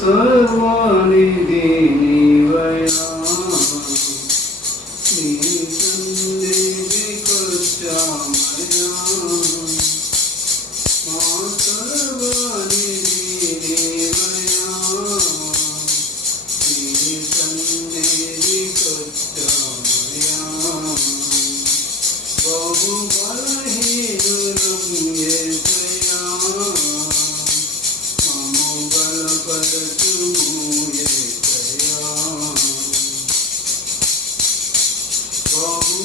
सर्वाणि दीनि वयामि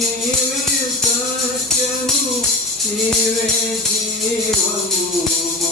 నీవే సత్యము నీవే జీవము.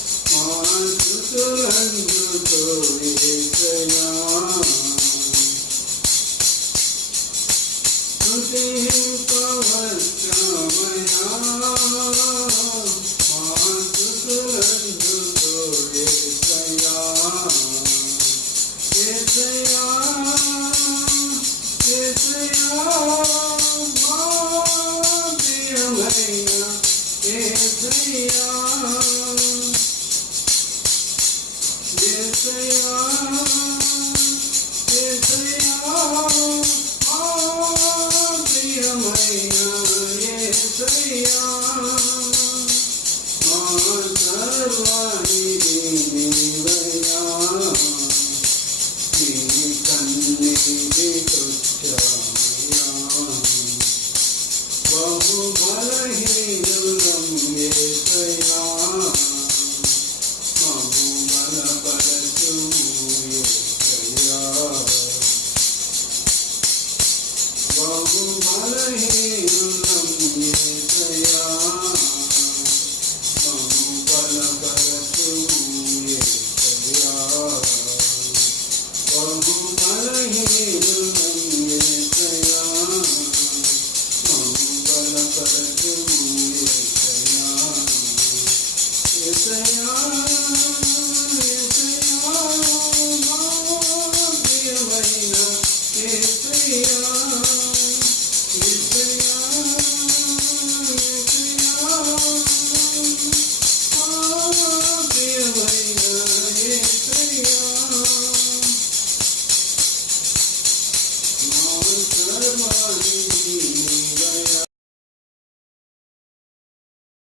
still.